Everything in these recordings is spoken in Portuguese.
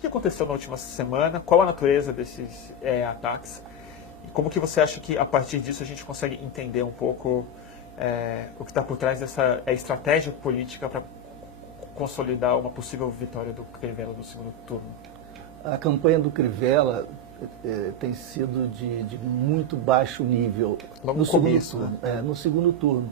que aconteceu na última semana, qual a natureza desses ataques, e como que você acha que, a partir disso, a gente consegue entender um pouco o que está por trás dessa estratégia política para consolidar uma possível vitória do Crivella no segundo turno? A campanha do Crivella tem sido de muito baixo nível no começo, no segundo turno.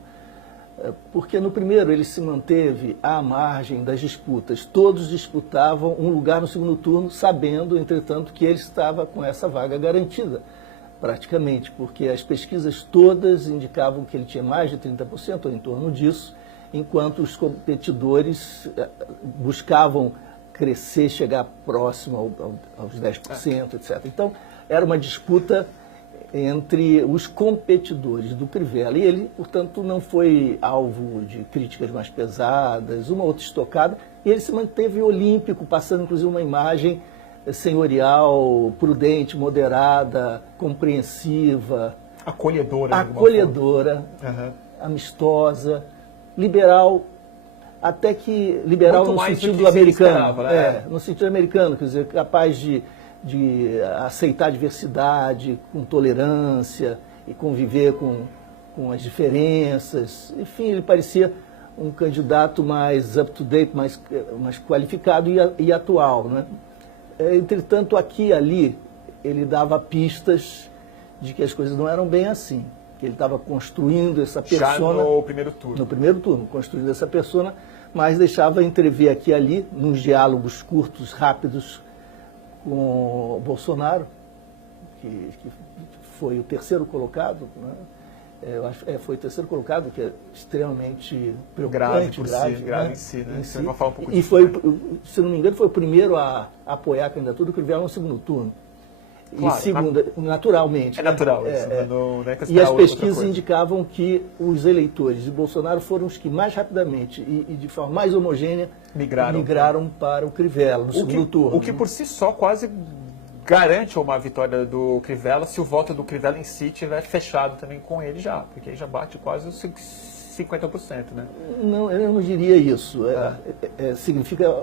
Porque no primeiro ele se manteve à margem das disputas. Todos disputavam um lugar no segundo turno, sabendo, entretanto, que ele estava com essa vaga garantida, praticamente, porque as pesquisas todas indicavam que ele tinha mais de 30% ou em torno disso, enquanto os competidores buscavam crescer, chegar próximo aos 10%, etc. Então, era uma disputa entre os competidores do Crivella. E ele, portanto, não foi alvo de críticas mais pesadas, uma outra estocada, e ele se manteve olímpico, passando, inclusive, uma imagem senhorial, prudente, moderada, compreensiva. Acolhedora, amistosa, liberal, até que liberal no sentido americano. No sentido americano, quer dizer, capaz de aceitar a diversidade, com tolerância e conviver com as diferenças. Enfim, ele parecia um candidato mais up-to-date, mais qualificado e atual, né? Entretanto, aqui e ali, ele dava pistas de que as coisas não eram bem assim, que ele estava construindo essa persona... Já no primeiro turno. No primeiro turno, construindo essa persona, mas deixava entrever aqui e ali, nos diálogos curtos, rápidos, com o Bolsonaro, que foi o terceiro colocado, né? Eu acho, foi o terceiro colocado, que é extremamente preocupante, grave em si, né? Você vai falar um pouco disso, foi, se não me engano, foi o primeiro a apoiar a candidatura do Crivella no segundo turno. Claro, e segunda, naturalmente. É natural. Não é e as pesquisas indicavam que os eleitores de Bolsonaro foram os que mais rapidamente e de forma mais homogênea migraram para o Crivella no segundo turno. O que por si só quase garante uma vitória do Crivella se o voto do Crivella em si estiver fechado também com ele já, porque aí já bate quase os 50%, né? Não, eu não diria isso. Significa,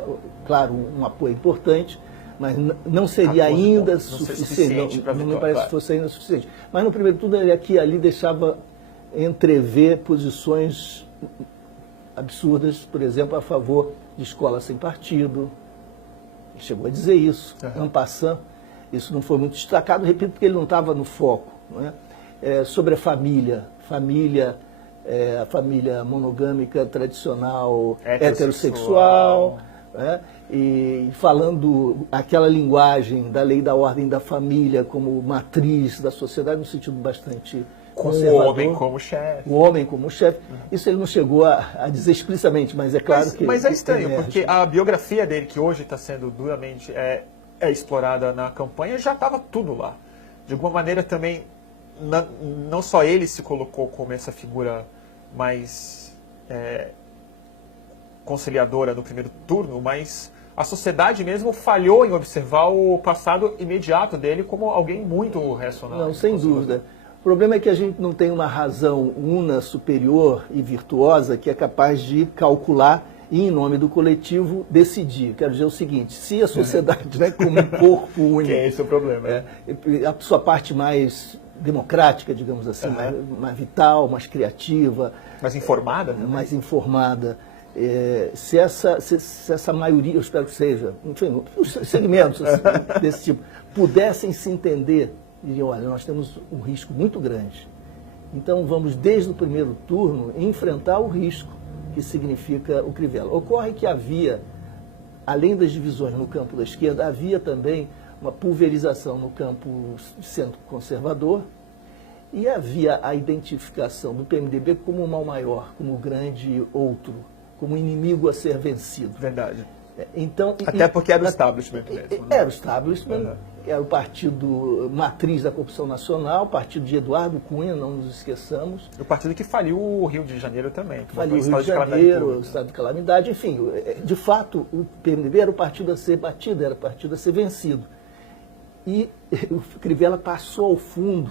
claro, um apoio importante, mas não seria ainda suficiente. Não me parece que fosse ainda suficiente. Mas no primeiro turno, ele aqui e ali deixava entrever posições absurdas, por exemplo, a favor de escola sem partido. Ele chegou a dizer isso, en passant. Isso não foi muito destacado, repito, porque ele não estava no foco. Não é? Sobre a família, a família monogâmica tradicional, heterossexual, né? E falando aquela linguagem da lei da ordem da família como matriz da sociedade, no sentido bastante conservador. O homem como chefe. O homem como chefe. Isso ele não chegou a dizer explicitamente, mas é claro que... Mas é estranho, porque a biografia dele, que hoje está sendo duramente explorada na campanha, já estava tudo lá. De alguma maneira também, não só ele se colocou como essa figura mais conciliadora no primeiro turno, mas a sociedade mesmo falhou em observar o passado imediato dele como alguém muito reacionário. Não, sem dúvida. O problema é que a gente não tem uma razão una, superior e virtuosa que é capaz de calcular e, em nome do coletivo, decidir. Quero dizer o seguinte, se a sociedade, né, como um corpo único... Que esse é o problema. A sua parte mais democrática, digamos assim, mais vital, mais criativa... Mais informada, né? Mais informada. Se essa maioria, eu espero que seja, enfim, os segmentos assim, desse tipo, pudessem se entender, diriam, olha, nós temos um risco muito grande. Então vamos, desde o primeiro turno, enfrentar o risco que significa o Crivella. Ocorre que havia, além das divisões no campo da esquerda, havia também uma pulverização no campo centro-conservador e havia a identificação do PMDB como o mal maior, como o grande outro, como inimigo a ser vencido. Verdade. Então, até porque era o establishment mesmo. Né? Era o establishment, era o partido matriz da corrupção nacional, o partido de Eduardo Cunha, não nos esqueçamos. O partido que faliu o Rio de Janeiro também. Faliu o Rio de Janeiro, o estado de calamidade, enfim. De fato, o PMDB era o partido a ser batido, era o partido a ser vencido. E o Crivella passou ao fundo,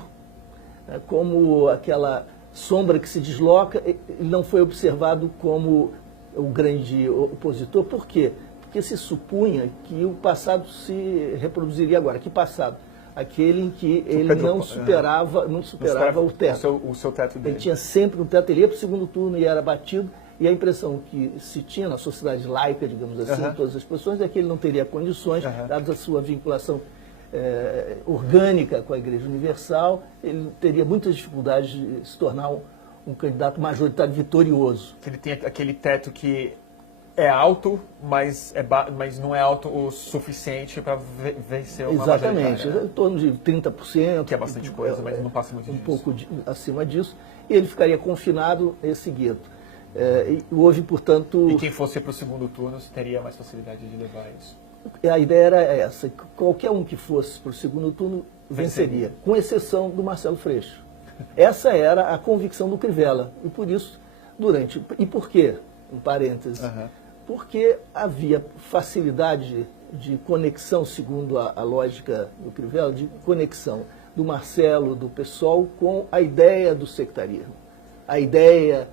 né, como aquela sombra que se desloca, ele não foi observado como o grande opositor. Por quê? porque se supunha que o passado se reproduziria agora. Que passado? Aquele em que ele não superava o teto. O seu teto dele. Ele tinha sempre um teto, ele ia para o segundo turno e era batido, e a impressão que se tinha na sociedade laica, digamos assim, em todas as posições, é que ele não teria condições, dada a sua vinculação orgânica com a Igreja Universal, ele teria muitas dificuldades de se tornar um candidato majoritário vitorioso. Ele tem aquele teto que é alto, mas não é alto o suficiente para vencer uma Exatamente, majoritária. em torno de 30%. Que é bastante coisa, mas não passa muito disso. Um pouco acima disso, e ele ficaria confinado nesse gueto. E houve, portanto... E quem fosse para o segundo turno teria mais facilidade de levar isso. A ideia era essa, qualquer um que fosse para o segundo turno venceria, com exceção do Marcelo Freixo. Essa era a convicção do Crivella, e por isso, E por quê? Um parêntese. Porque havia facilidade de conexão, segundo a lógica do Crivella, de conexão do Marcelo, do PSOL, com a ideia do sectarismo, a ideia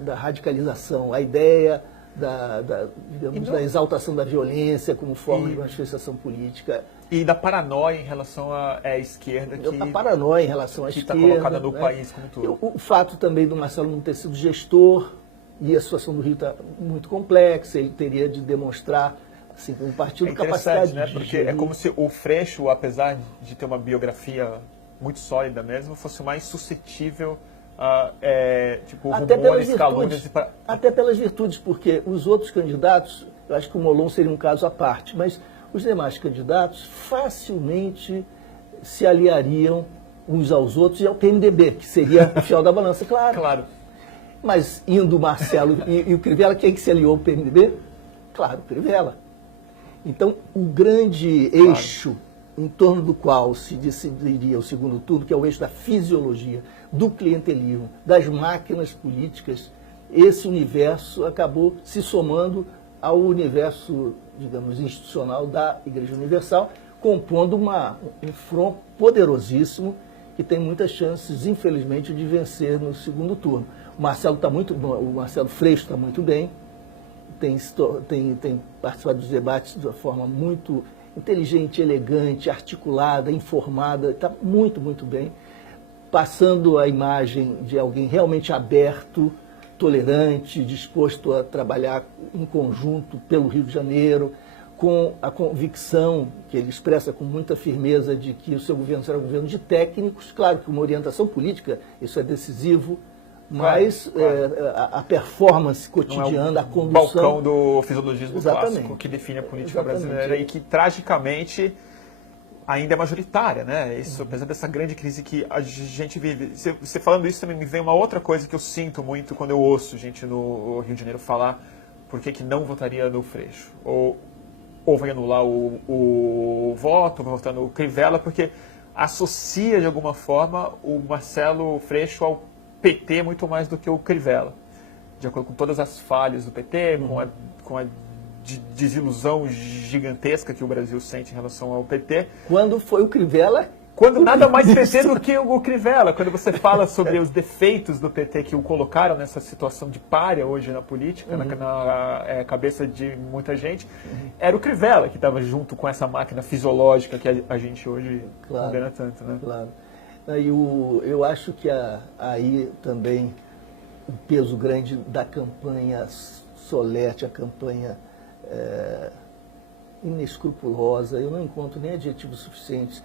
da radicalização, a ideia da exaltação da violência como forma de manifestação política. E da paranoia em relação à esquerda. A paranoia em relação à esquerda. Que está colocada no país como todo. O fato também do Marcelo não ter sido gestor, e a situação do Rio está muito complexa, ele teria de demonstrar, assim, como partido, capacidade, né? Porque é como se o Freixo, apesar de ter uma biografia muito sólida mesmo, fosse mais suscetível a rumores, calúnias... Até pelas virtudes, porque os outros candidatos, eu acho que o Molon seria um caso à parte, mas os demais candidatos facilmente se aliariam uns aos outros e ao PMDB, que seria o fiel da balança, claro. Mas indo o Marcelo e o Crivella, quem que se aliou ao PMDB? Claro, o Crivella. Então, o grande eixo em torno do qual se decidiria o segundo turno, que é o eixo da fisiologia, do clientelismo, das máquinas políticas, esse universo acabou se somando ao universo, digamos, institucional da Igreja Universal, compondo um front poderosíssimo que tem muitas chances, infelizmente, de vencer no segundo turno. O Marcelo Freixo está muito bem, tem participado dos debates de uma forma muito inteligente, elegante, articulada, informada, está muito, muito bem, passando a imagem de alguém realmente aberto, tolerante, disposto a trabalhar em conjunto pelo Rio de Janeiro, com a convicção que ele expressa com muita firmeza de que o seu governo será um governo de técnicos, claro que uma orientação política, isso é decisivo, mas a performance cotidiana, a condução... balcão do fisiologismo clássico que define a política brasileira e que, tragicamente, ainda é majoritária, né? Isso, apesar dessa grande crise que a gente vive. Você falando isso também me vem uma outra coisa que eu sinto muito quando eu ouço gente no Rio de Janeiro falar por que não votaria no Freixo. Ou vai anular o voto, vai votar no Crivella, porque associa, de alguma forma, o Marcelo Freixo ao PT muito mais do que o Crivella. De acordo com todas as falhas do PT, com a desilusão gigantesca que o Brasil sente em relação ao PT. Quando foi o Crivella... Quando nada mais PT do que o Crivella. Quando você fala sobre os defeitos do PT que o colocaram nessa situação de pária hoje na política, na cabeça de muita gente, era o Crivella que estava junto com essa máquina fisiológica que a gente hoje condena tanto. Né? Claro. Eu acho que aí também o peso grande da campanha Solete, a campanha inescrupulosa, eu não encontro nem adjetivos suficientes,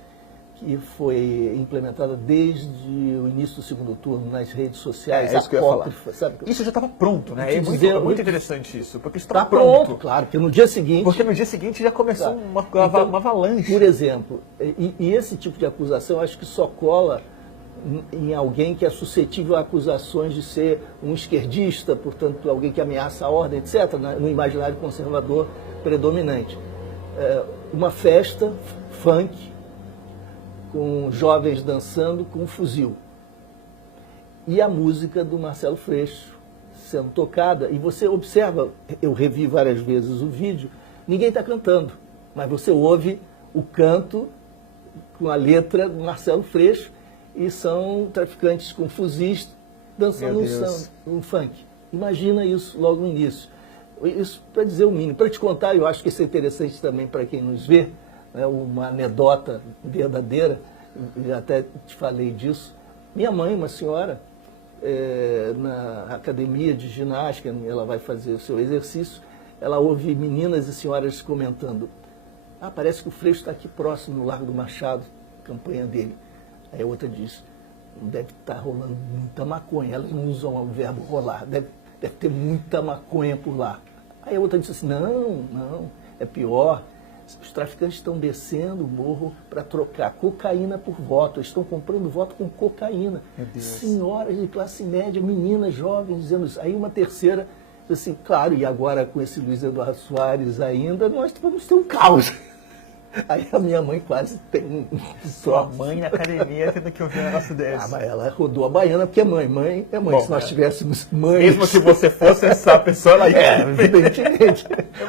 que foi implementada desde o início do segundo turno nas redes sociais, apócrifa, sabe? Isso já estava pronto, né? É muito interessante isso, porque isso estava pronto. Claro, porque no dia seguinte... Porque no dia seguinte já começou uma avalanche. Por exemplo, e esse tipo de acusação, eu acho que só cola em alguém que é suscetível a acusações de ser um esquerdista, portanto, alguém que ameaça a ordem, etc., no imaginário conservador predominante. Uma festa funk, com jovens dançando com um fuzil. E a música do Marcelo Freixo sendo tocada, e você observa, eu revi várias vezes o vídeo, ninguém está cantando, mas você ouve o canto com a letra do Marcelo Freixo, e são traficantes com fuzis dançando um funk. Imagina isso logo no início. Isso para dizer o mínimo. Para te contar, eu acho que isso é interessante também para quem nos vê, né, uma anedota verdadeira, eu até te falei disso. Minha mãe, uma senhora, na academia de ginástica, ela vai fazer o seu exercício, ela ouve meninas e senhoras comentando: ah, parece que o Freixo está aqui próximo, no Largo do Machado, campanha dele. Aí a outra diz: deve estar rolando muita maconha. Elas não usam o verbo rolar, deve ter muita maconha por lá. Aí a outra disse assim: não, é pior. Os traficantes estão descendo o morro para trocar cocaína por voto. Eles estão comprando voto com cocaína. Senhoras de classe média, meninas jovens dizendo isso. Aí uma terceira disse assim: claro, e agora com esse Luiz Eduardo Soares ainda, nós vamos ter um caos. Aí a minha mãe quase tem Sua mãe na academia tendo que ouvir um negócio desse. Ah, mas ela rodou a baiana porque mãe é mãe. Bom, se nós tivéssemos mães... Mesmo se você fosse essa pessoa, ela ia... evidentemente.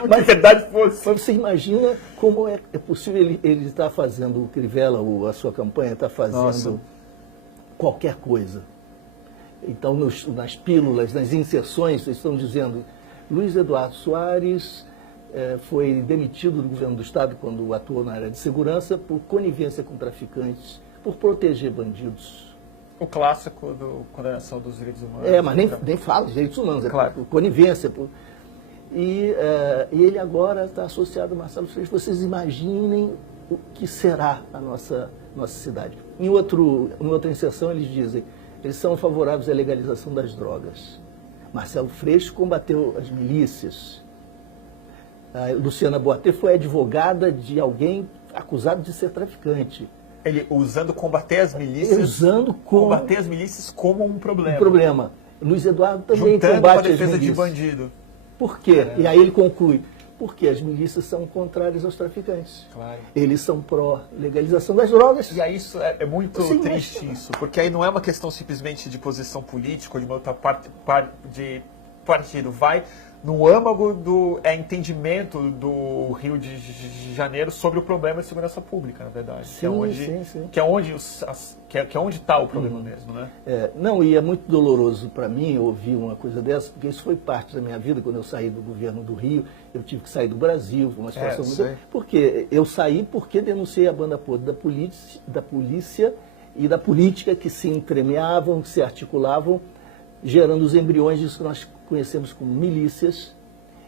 Mas verdade fosse. Mas você imagina como é possível ele está fazendo, o Crivella, a sua campanha está fazendo qualquer coisa. Então, nas pílulas, nas inserções, eles estão dizendo: Luiz Eduardo Soares foi demitido do governo do Estado quando atuou na área de segurança por conivência com traficantes, por proteger bandidos. O clássico da condenação dos direitos humanos. Mas nem fala de direitos humanos, claro. Por conivência. E ele agora está associado ao Marcelo Freixo. Vocês imaginem o que será a nossa cidade. Em outra inserção eles dizem: eles são favoráveis à legalização das drogas. Marcelo Freixo combateu as milícias. A Luciana Boatê foi advogada de alguém acusado de ser traficante. Ele usando combater as milícias. Combater as milícias como um problema. Um problema. Luiz Eduardo também juntando combate com a defesa as milícias. de bandido. Por quê? E aí ele conclui: porque as milícias são contrárias aos traficantes. Claro. Eles são pró-legalização das drogas. E aí isso é muito triste, isso, porque aí não é uma questão simplesmente de posição política ou de uma outra de partido. Vai no âmago do entendimento do Rio de Janeiro sobre o problema de segurança pública, na verdade. Sim, que é onde está o problema mesmo, né? Não, e é muito doloroso para mim ouvir uma coisa dessa, porque isso foi parte da minha vida. Quando eu saí do governo do Rio, eu tive que sair do Brasil, foi uma situação muito... Porque eu saí porque denunciei a banda podre da polícia e da política, que se entremeavam, que se articulavam, gerando os embriões disso que nós conhecemos como milícias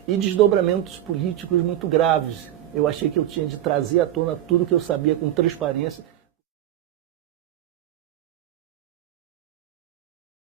e desdobramentos políticos muito graves. Eu achei que eu tinha de trazer à tona tudo que eu sabia com transparência.